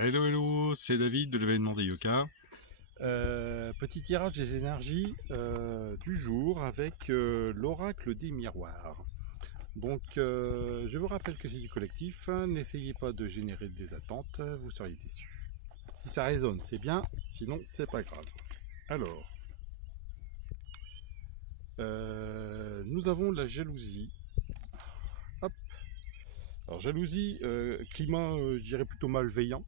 Hello, hello, c'est David de l'événement des Yoka. Petit tirage des énergies du jour avec l'oracle des miroirs. Donc, je vous rappelle que c'est du collectif. N'essayez pas de générer des attentes, vous seriez déçus. Si ça résonne, c'est bien. Sinon, c'est pas grave. Alors, nous avons la jalousie. Hop. Alors, jalousie, climat, je dirais plutôt malveillant.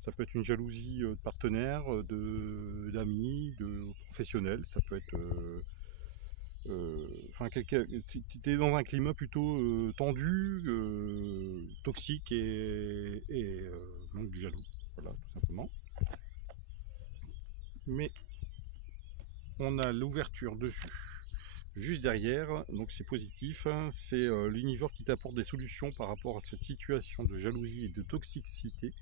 Ça peut être une jalousie de partenaire, d'amis, de professionnels. Ça peut être enfin, tu es dans un climat plutôt tendu, toxique et donc du jaloux, voilà, tout simplement. Mais on a l'ouverture dessus, juste derrière, donc c'est positif. C'est l'univers qui t'apporte des solutions par rapport à cette situation de jalousie et de toxicité.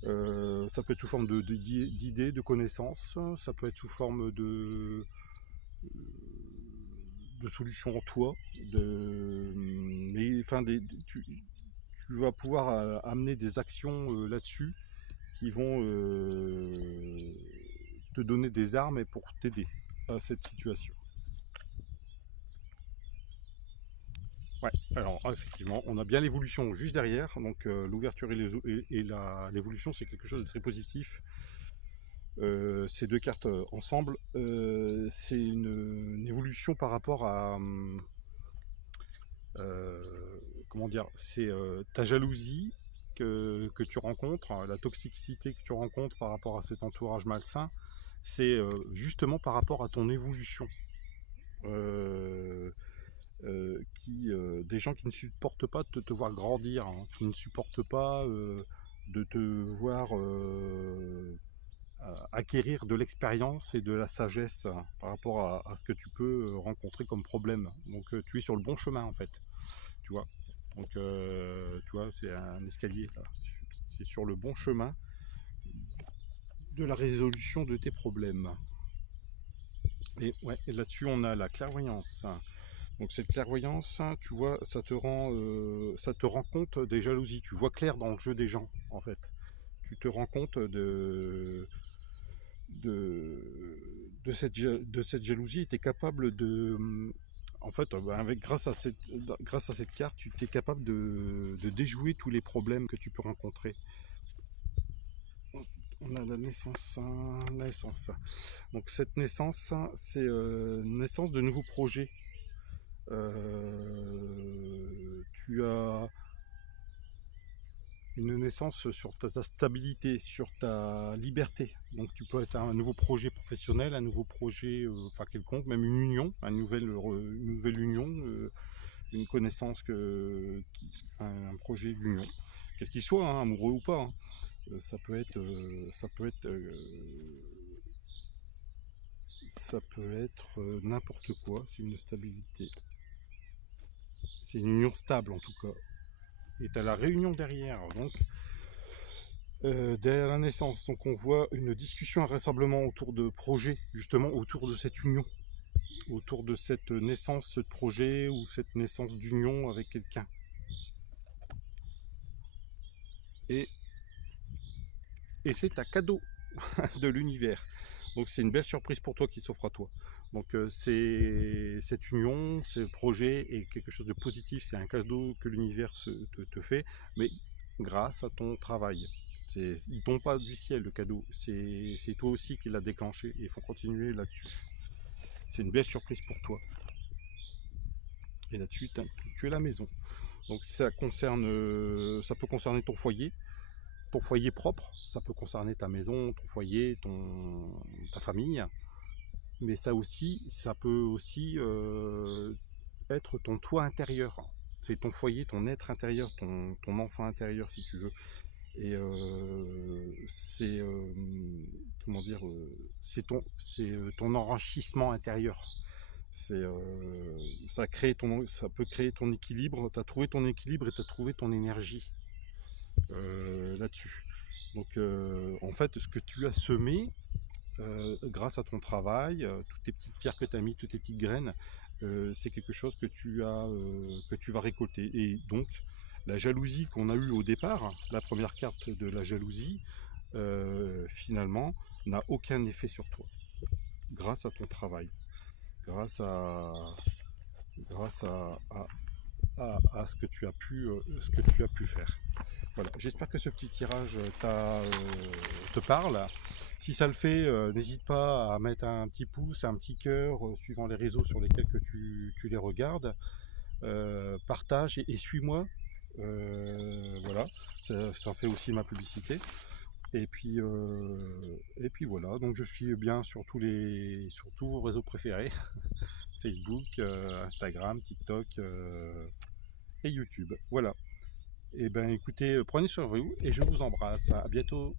Ça peut être sous forme d'idées, de connaissances, ça peut être sous forme de solutions en toi, mais enfin tu vas pouvoir amener des actions là-dessus qui vont te donner des armes pour t'aider à cette situation. Ouais, alors effectivement, on a bien l'évolution juste derrière, donc l'ouverture et l'évolution, c'est quelque chose de très positif. Ces deux cartes ensemble, c'est une évolution par rapport à euh, comment dire, c'est ta jalousie que tu rencontres, la toxicité que tu rencontres par rapport à cet entourage malsain, c'est justement par rapport à ton évolution. Des gens qui ne supportent pas de te voir grandir, hein, qui ne supportent pas de te voir acquérir de l'expérience et de la sagesse par rapport à ce que tu peux rencontrer comme problème. Donc tu es sur le bon chemin en fait, tu vois. Donc tu vois, c'est un escalier, là. C'est sur le bon chemin de la résolution de tes problèmes. Et ouais, et là-dessus on a la clairvoyance. Donc cette clairvoyance, tu vois, ça te rend compte des jalousies. Tu vois clair dans le jeu des gens, en fait. Tu te rends compte de cette jalousie et tu es capable de... En fait, grâce à cette carte, tu es capable de déjouer tous les problèmes que tu peux rencontrer. On a la naissance, naissance. Donc cette naissance, c'est naissance de nouveaux projets. Tu as une naissance sur ta stabilité, sur ta liberté. Donc tu peux être un nouveau projet professionnel, un nouveau projet, enfin quelconque, même une union, une nouvelle union, une connaissance un projet d'union, quel qu'il soit, hein, amoureux ou pas. Hein. Ça peut être n'importe quoi. C'est une stabilité. C'est une union stable en tout cas. Et tu as la réunion derrière. Donc derrière la naissance, donc on voit une discussion, un rassemblement autour de projets, justement autour de cette union, autour de cette naissance de projet ou cette naissance d'union avec quelqu'un. Et, et c'est un cadeau de l'univers. Donc c'est une belle surprise pour toi qui s'offre à toi. Donc c'est cette union, ce projet est quelque chose de positif, c'est un cadeau que l'univers te fait, mais grâce à ton travail. Il ne tombe pas du ciel le cadeau, c'est toi aussi qui l'as déclenché et il faut continuer là-dessus. C'est une belle surprise pour toi. Et là-dessus, tu es la maison. Donc ça peut concerner ton foyer propre, ça peut concerner ta maison, ton foyer, ta famille, mais ça peut aussi être ton toi intérieur. C'est ton foyer, ton être intérieur, ton enfant intérieur si tu veux. Et c'est comment dire, c'est ton enrichissement intérieur. Ça peut créer ton équilibre. Tu as trouvé ton équilibre et tu as trouvé ton énergie là-dessus. Donc en fait, ce que tu as semé, grâce à ton travail, toutes tes petites pierres que tu as mis, toutes tes petites graines, c'est quelque chose que tu vas récolter. Et donc, la jalousie qu'on a eue au départ, la première carte de la jalousie, finalement, n'a aucun effet sur toi, grâce à ton travail, grâce grâce à ce que tu as pu faire. Voilà, j'espère que ce petit tirage te parle. Si ça le fait, n'hésite pas à mettre un petit pouce, un petit cœur, suivant les réseaux sur lesquels que tu les regardes. Partage et suis-moi. Voilà, ça fait aussi ma publicité. Et puis voilà, donc je suis bien sur sur tous vos réseaux préférés. Facebook, Instagram, TikTok et YouTube. Voilà. Et ben écoutez, prenez soin de vous et je vous embrasse. À bientôt.